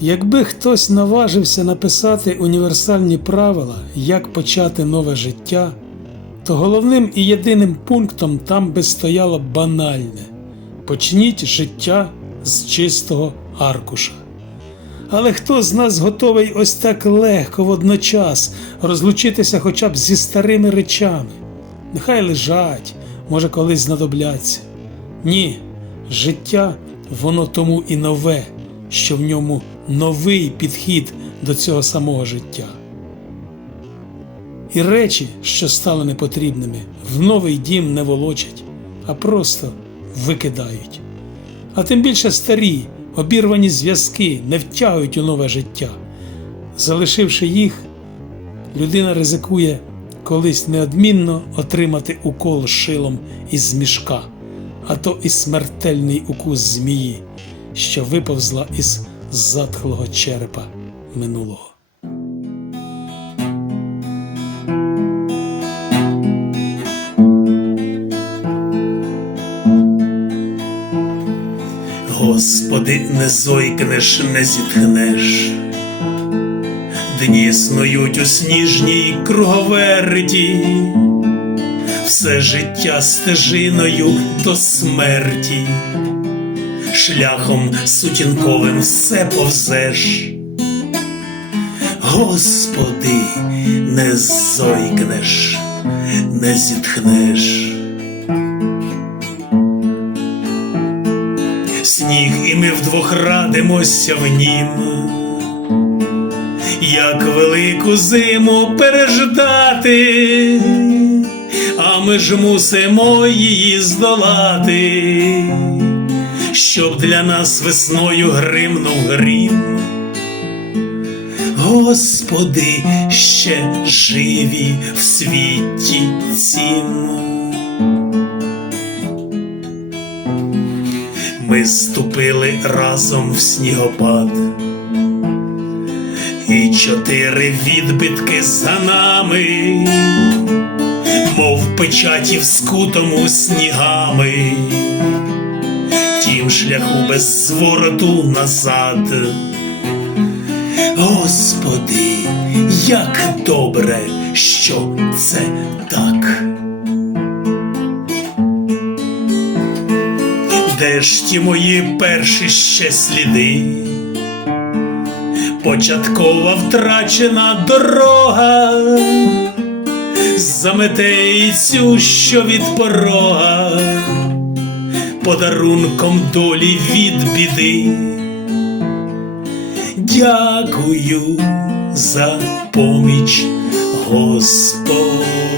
Якби хтось наважився написати універсальні правила, як почати нове життя, то головним і єдиним пунктом там би стояло банальне почніть життя з чистого аркуша. Але хто з нас готовий ось так легко водночас розлучитися хоча б зі старими речами? Нехай лежать, може колись знадобляться. Ні, життя воно тому і нове, що в ньому новий підхід до цього самого життя. І речі, що стали непотрібними, в новий дім не волочать, а просто викидають. А тим більше старі, обірвані зв'язки не втягують у нове життя. Залишивши їх, людина ризикує колись неодмінно отримати укол шилом із мішка, а то і смертельний укус змії, що виповзла із затхлого черепа минулого. Господи, не зойкнеш, не зітхнеш, дні снують у сніжній круговерті, все життя стежиною до смерті, шляхом сутінковим все повзеш. Господи, не зойкнеш, не зітхнеш. сніг, і ми вдвох радимося в нім, як велику зиму переждати, а ми ж мусимо її здолати, щоб для нас весною гримнув грім. Господи, ще живі в світі цім. Ми ступили разом в снігопад, і чотири відбитки за нами, мов печаті в скутому снігами, тім шляху без звороту назад. Господи, як добре, що це так. Де ж ті мої перші ще сліди? Початкова втрачена дорога, замете і цю, що від порога, подарунком долі від біди. Дякую за поміч, Господи.